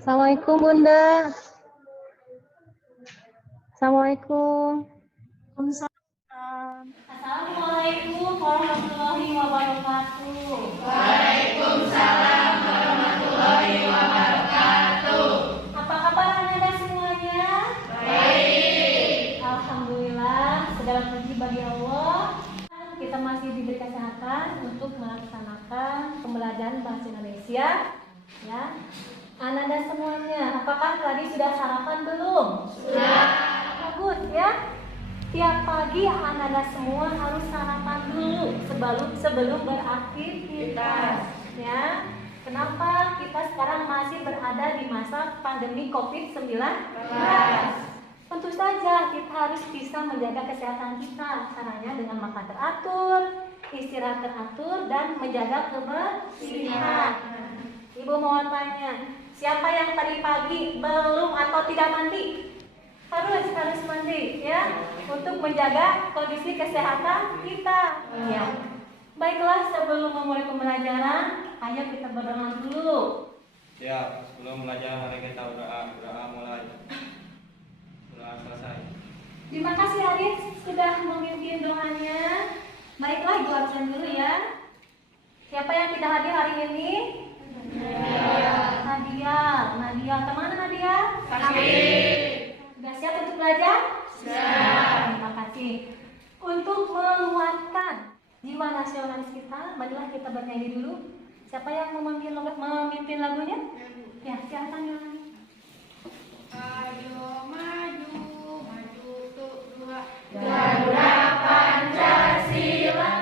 Assalamualaikum Bunda. Assalamualaikum. Assalamualaikum warahmatullahi wabarakatuh. Waalaikumsalam warahmatullahi wabarakatuh. Apa kabar anak-anak semuanya? Baik. Alhamdulillah, segala puji bagi Allah. Kita masih diberi kesehatan untuk melaksanakan pembelajaran bahasa Indonesia. Ya, anak-anak semuanya, apakah tadi sudah sarapan belum? Sudah. Bagus ya. Tiap pagi anak-anak semua harus sarapan dulu sebelum beraktivitas. Ya. Kenapa kita sekarang masih berada di masa pandemi COVID-19? Tentu saja kita harus bisa menjaga kesehatan kita. Caranya dengan makan teratur, istirahat teratur, dan menjaga kebersihan. Ibu mau tanya, siapa yang tadi pagi belum atau tidak mandi? Harus mandi ya, untuk menjaga kondisi kesehatan kita. Ya. Baiklah, sebelum memulai pembelajaran, ayo kita berdoa dulu. Ya, sebelum belajar mari kita berdoa mulai. Doa selesai. Terima kasih Adit sudah memimpin doanya. Baiklah, Ibu absen dulu ya. Siapa yang tidak hadir hari ini? Nadia. Kemana Nadia? Sudah siap untuk belajar? Siap. Terima kasih. Untuk menguatkan jiwa nasionalis kita, marilah kita bernyanyi dulu. Siapa yang mau memimpin lagunya? Ya, silakan nyanyi. Ayo maju untuk dua. Garuda Pancasila.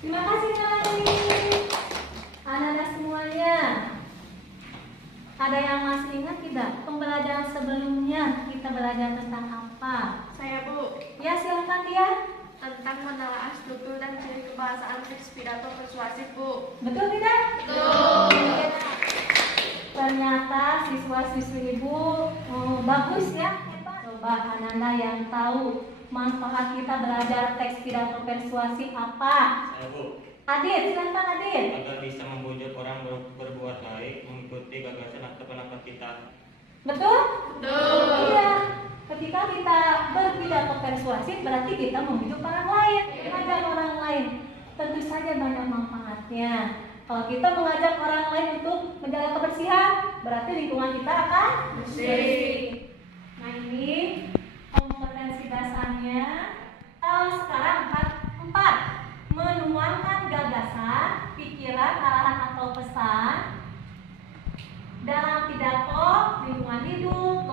Terima kasih Nani. Anak-anak semuanya, ada yang masih ingat tidak pembelajaran sebelumnya kita belajar tentang apa? Saya Bu, Ya, silakan dia. tentang menelaah struktur dan ciri kebahasaan teks pidato persuasif Bu. Betul tidak? Betul. Ternyata siswa-siswi Ibu bagus ya. Coba anak-anak yang tahu manfaat kita belajar teks pidato persuasif apa? Saya Bu, Adit, silakan Adit. agar bisa membujuk orang berbuat baik, mengikuti gagasan atau pendapat kita. Betul? Betul. Iya. Ketika kita berpidato persuasif berarti kita membujuk orang lain, mengajak orang lain. Tentu saja banyak manfaatnya. Kalau kita mengajak orang lain untuk menjaga kebersihan, berarti lingkungan kita akan bersih. Nah ini kompetensi dasarnya. Kalau sekarang 4 menuangkan gagasan, pikiran, arahan atau pesan dalam pidato, lingkungan hidup,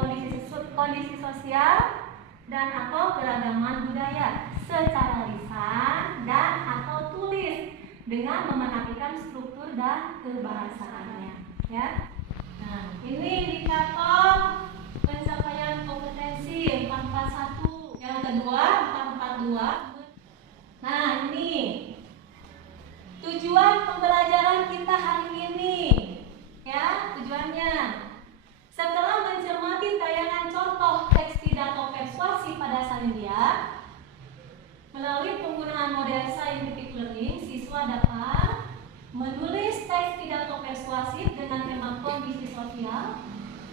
kondisi sosial, dan atau keragaman budaya secara lisan dan atau tulis dengan memerhatikan struktur dan kebahasaannya. Ya. Nah, ini indikator pencapaian kompetensi 441. Yang kedua 442. Nah, ini tujuan pembelajaran kita hari ini. Ya, tujuannya setelah mencermati tayangan contoh teks pidato persuasif pada Salindia, melalui penggunaan model scientific learning, siswa dapat menulis teks pidato persuasif dengan tema kondisi sosial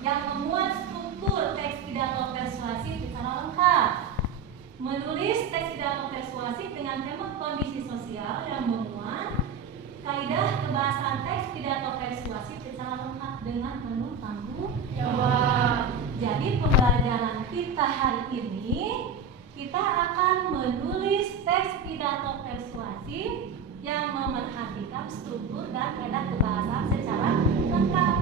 yang memuat struktur teks pidato persuasif secara lengkap. Menulis teks pidato persuasif dengan tema kondisi sosial yang memuat kaidah kebahasaan teks pidato persuasif secara lengkap dengan penuh tanggung jawab. Jadi pembelajaran kita hari ini kita akan menulis teks pidato persuasif yang memerhatikan struktur dan kaidah kebahasaan secara lengkap.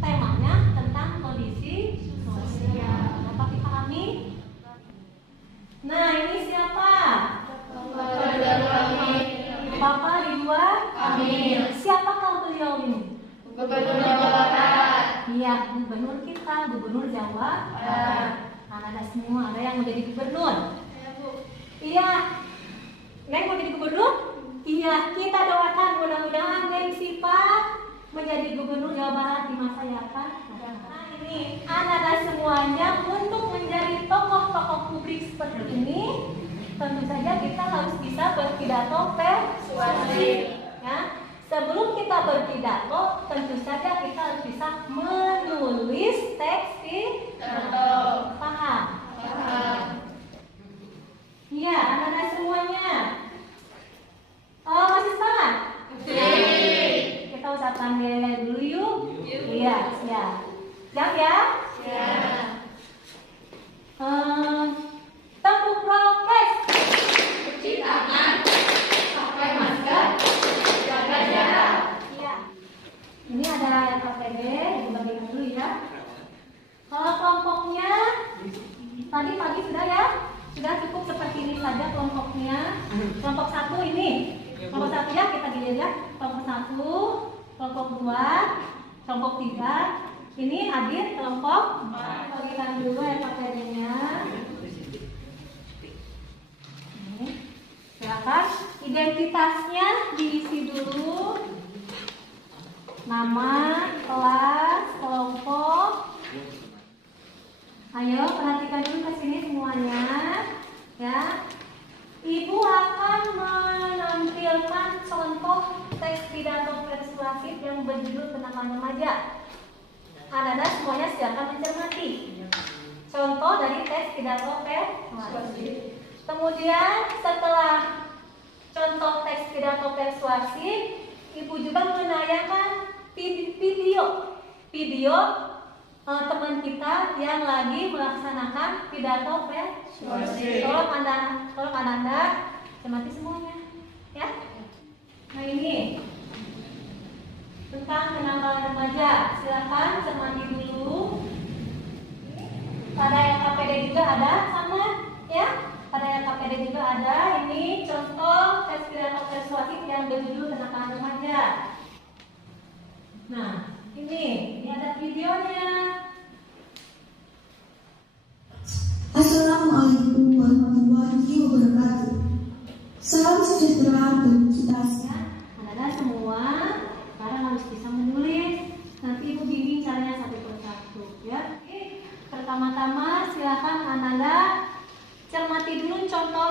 Temanya tentang kondisi sosial. Dapat dipahami? Nah, ini siapa? Bapak Ridwan Kamil. Siapakah beliau ini? Gubernur Jawa Barat. Iya, gubernur kita, gubernur Jawa Barat. Anak-anak semua ada yang mau jadi gubernur? Saya Bu. Iya. Neng mau jadi gubernur? Iya, kita doakan mudah-mudahan Neng Sipa menjadi gubernur Jawa Barat di masa yang akan datang. Nah, ini anak-anak semuanya untuk menjadi tokoh-tokoh publik seperti ini, tentu saja kita harus bisa berpidato persuasif. Ya, Sebelum kita berpidato, tentu saja kita harus bisa menulis teks pidato. Paham? Iya, anak-anak semuanya. Masih semangat? Kita ucapkan nilai dulu yuk. Iya, siap. Siap ya? Siap. Tepuk prokes. Cuci tangan, pakai masker, jaga jarak. Iya. Ini ada KPD, dibagikan dulu ya. Kalau kelompoknya tadi pagi sudah ya? Sudah cukup seperti ini saja kelompoknya. Kelompok 1 ini. Kelompok 1 ya, kita dilihat ya. Kelompok 1, kelompok 2, kelompok 3. Ini hadir kelompok 4. Bagikan dulu ya KPD-nya. Silakan identitasnya diisi dulu. Nama, kelas, kelompok. Ayo perhatikan dulu ke sini semuanya, ya. Ibu akan menampilkan contoh teks pidato persuasif yang berjudul Kenakalan Remaja. Anak-anak semuanya silakan mencermati contoh dari teks pidato persuasif. Kemudian setelah contoh teks pidato persuasif, ibu juga menayangkan video teman kita yang lagi melaksanakan pidato persuasif. Tolong anak-anak cermati semuanya, ya. Nah ini tentang kenakalan remaja. Silakan cermati dulu. Pada LKPD juga ada sama, ya. Pada LKPD juga ada. Ini contoh teks pidato persuasif yang berjudul kenakalan remaja. Nah, ini ada videonya. Assalamualaikum warahmatullahi wabarakatuh. Salam sejahtera bagi kita semua. Anak-anak semua sekarang harus bisa menulis. Nanti ibu bimbing caranya satu persatu, ya. Pertama-tama silakan anak-anak cermati dulu contoh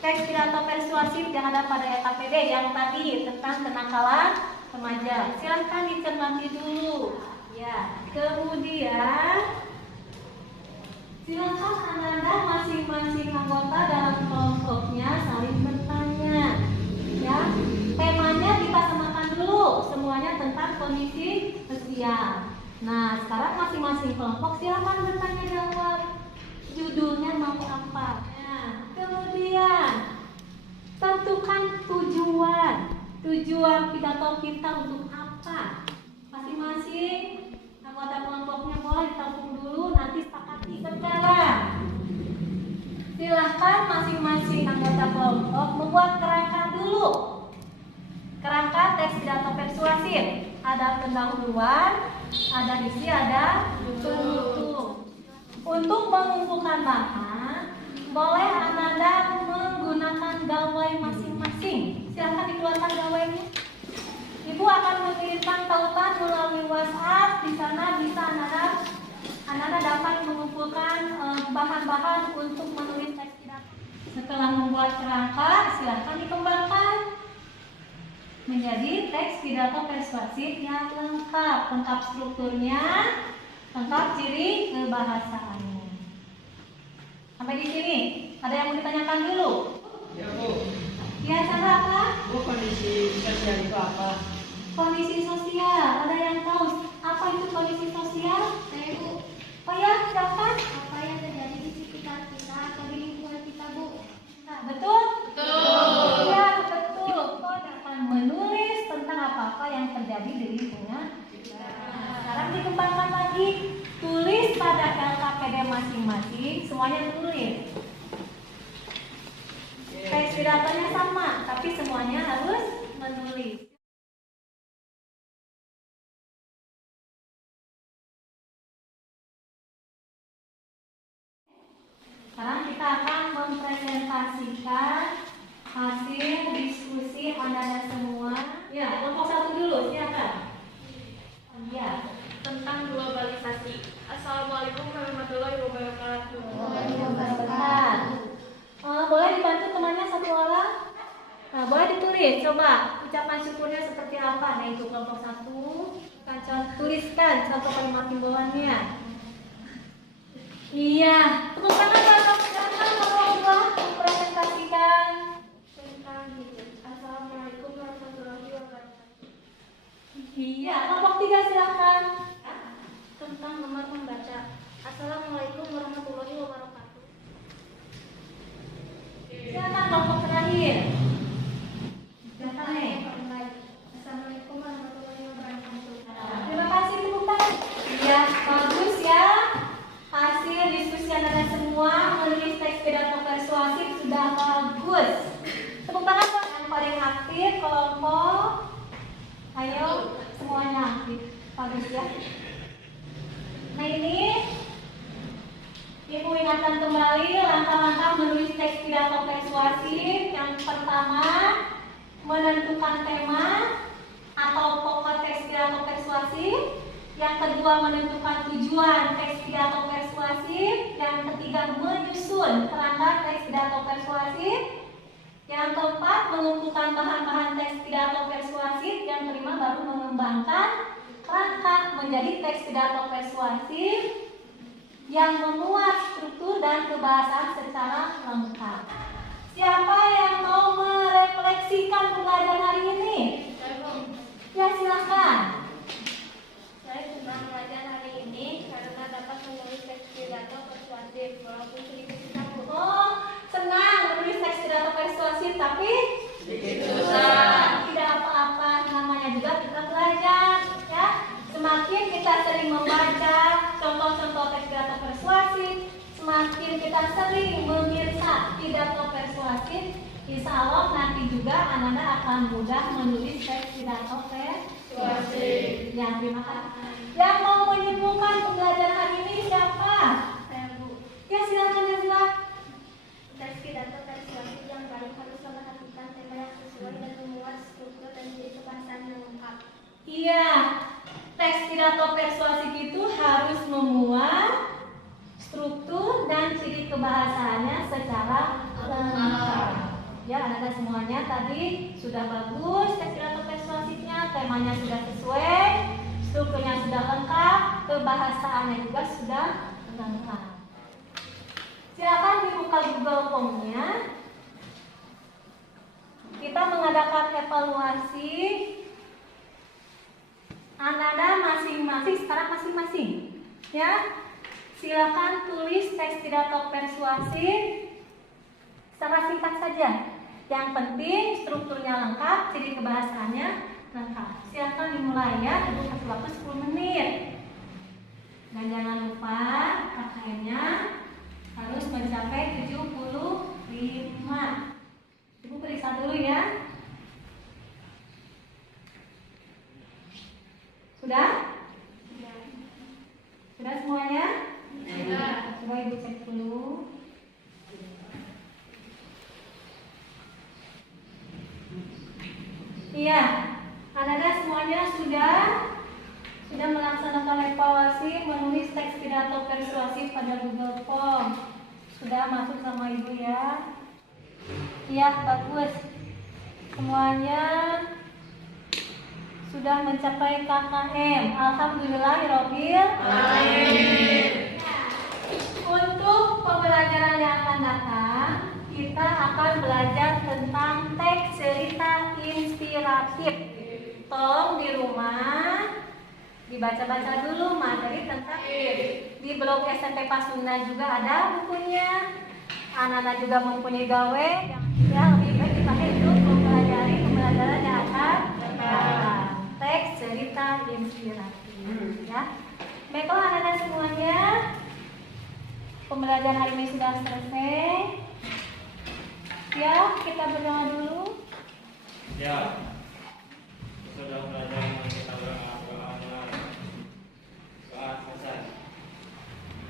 teks pidato persuasif yang ada pada LKPD yang tadi tentang kenakalan remaja. Silakan dicermati dulu, ya. Kemudian silakan anak-anak masing-masing anggota dalam kelompoknya saling bertanya, ya. Temanya kita samakan dulu semuanya tentang kondisi sosial. Nah, sekarang masing-masing kelompok silakan bertanya jawab. Judulnya mau apa? Nah, kemudian tentukan tujuan pidato kita untuk apa? Masing-masing anggota kelompoknya boleh tampung dulu, nanti sepakati sekarang. Silahkan masing-masing anggota kelompok membuat kerangka dulu. Kerangka teks pidato persuasif. Ada pendahuluan, ada isi, ada penutup. Untuk mengumpulkan bahan, boleh anak-anak menggunakan gawai masing-masing. Silahkan dikeluarkan gawainya. Ibu akan mengirimkan tautan melalui WhatsApp. Di sana bisa anak-anak dapat mengumpulkan bahan-bahan untuk menulis teks pidato. Setelah membuat kerangka, silahkan dikembangkan menjadi teks pidato persuasif yang lengkap strukturnya, lengkap ciri kebahasaannya. Sampai di sini, ada yang mau ditanyakan dulu? Ya Bu. Ya, cara apa? Bu, kondisi sosial itu apa? Kondisi sosial, ada yang tahu apa itu kondisi sosial? Saya Bu, Oh ya, silakan. apa yang terjadi di sekitar kita atau di lingkungan kita Bu? Nah, betul? Betul. Iya, betul. Kau akan menulis tentang apa-apa yang terjadi di lingkungan. Nah, sekarang dikembangkan lagi. Tulis pada LKPD masing-masing, semuanya tulis. Teks pidatonya sama, tapi semuanya harus menulis. Sekarang kita akan mempresentasikan hasil diskusi anak-anak semua. Ya, kelompok 1 dulu, silakan. Ya, Tentang globalisasi. Assalamualaikum warahmatullahi wabarakatuh. bentar. Boleh dibantu temannya satu orang? Nah, boleh ditulis, coba. ucapan syukurnya seperti apa? Nah, itu kelompok 1. Tuliskan contoh kalimat himbauannya. Iya, tepuk tangan buat silakan Allah mempresentasikan. Assalamualaikum warahmatullahi wabarakatuh. Iya, kelompok 3 silakan. Tentang gemar membaca. Assalamualaikum warahmatullahi wabarakatuh. Silakan kelompok terakhir. Silakan nih. Assalamualaikum warahmatullahi wabarakatuh. Terima kasih tepuk tangan. Iya, bagus ya. Hasil diskusi Anda semua menulis teks pidato persuasif sudah bagus. Tepuk tangan buat yang paling aktif kelompok. Ayo, semuanya aktif. Bagus ya. Nah ini Ibu ingatkan kembali langkah-langkah menulis teks pidato persuasif. Yang pertama, menentukan tema atau pokok teks pidato persuasif. Yang kedua, menentukan tujuan teks pidato persuasif. Yang ketiga, menyusun kerangka teks pidato persuasif. Yang keempat, mengumpulkan bahan-bahan teks pidato persuasif. Yang kelima, baru mengembangkan kerangka menjadi teks pidato persuasif yang memuat struktur dan kebahasaan secara lengkap. Siapa yang mau merefleksikan pembelajaran hari ini? Ya, silakan. Saya senang belajar hari ini karena dapat menulis teks pidato persuasif walaupun sedikit takut. Oh, senang menulis teks pidato persuasif, tapi Sedikit tidak apa-apa, namanya juga kita belajar, ya. Semakin kita sering membaca contoh-contoh teks pidato persuasif, semakin kita sering memirsa pidato persuasif, insya Allah nanti juga Anda akan mudah menulis teks pidato persuasif. Ya, terima kasih. Yang mau menyimpulkan pembelajaran hari ini siapa? Saya Bu. Ya, silakan ya, silakan. Teks pidato persuasif yang baik harus memperhatikan tema yang sesuai dan memuat struktur dan ciri kebahasaan yang lengkap. Iya, teks pidato persuasif itu harus memuat struktur dan ciri kebahasaannya secara lengkap. Ya, anak-anak semuanya tadi sudah bagus teks pidato persuasifnya, temanya sudah sesuai, strukturnya sudah lengkap, kebahasaannya juga sudah lengkap. Silakan dibuka Google Form-nya. Kita mengadakan evaluasi. Anak-anak masing-masing, sekarang masing-masing, ya. Silakan tulis teks pidato persuasif secara singkat saja. Yang penting strukturnya lengkap, ciri kebahasaannya lengkap. Silakan dimulai ya, kasih waktu 10 menit. Dan jangan lupa KKM-nya harus mencapai 75. Ibu periksa dulu ya. Sudah? Sudah semuanya? Sudah. Coba Ibu cek dulu. Iya, anak-anak semuanya sudah melaksanakan evaluasi menulis teks pidato persuasif pada Google Form. Sudah masuk sama Ibu ya? Iya, bagus. Semuanya sudah mencapai KKM. Alhamdulillahirobbil alamin. Untuk pembelajaran yang akan datang, kita akan belajar tentang teks cerita inspiratif. Tolong di rumah dibaca-baca dulu materi tentang di blog SMP Pasundan juga ada bukunya. Anak-anak juga mempunyai gawe yang lebih baik dipakai untuk mempelajari pembelajaran yang akan datang. Teks cerita inspiratif, ya. Baiklah anak-anak semuanya, pembelajaran hari ini sudah selesai. Ya, kita berdoa dulu. Ya, sudah belajar kita berdoa selesai.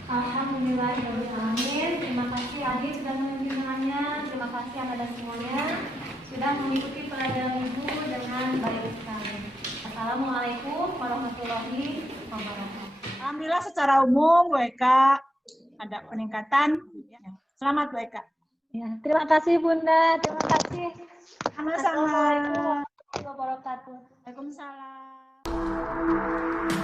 Alhamdulillahirobbilalamin. Terima kasih Adi sudah menunjukkannya. Terima kasih anak-anak semuanya sudah mengikuti pelajaran Ibu dengan baik sekali. Assalamualaikum warahmatullahi wabarakatuh. Alhamdulillah secara umum WK ada peningkatan. Selamat WK. Ya, terima kasih Bunda, terima kasih. Sama-sama. Assalamualaikum warahmatullahi wabarakatuh. Waalaikumsalam.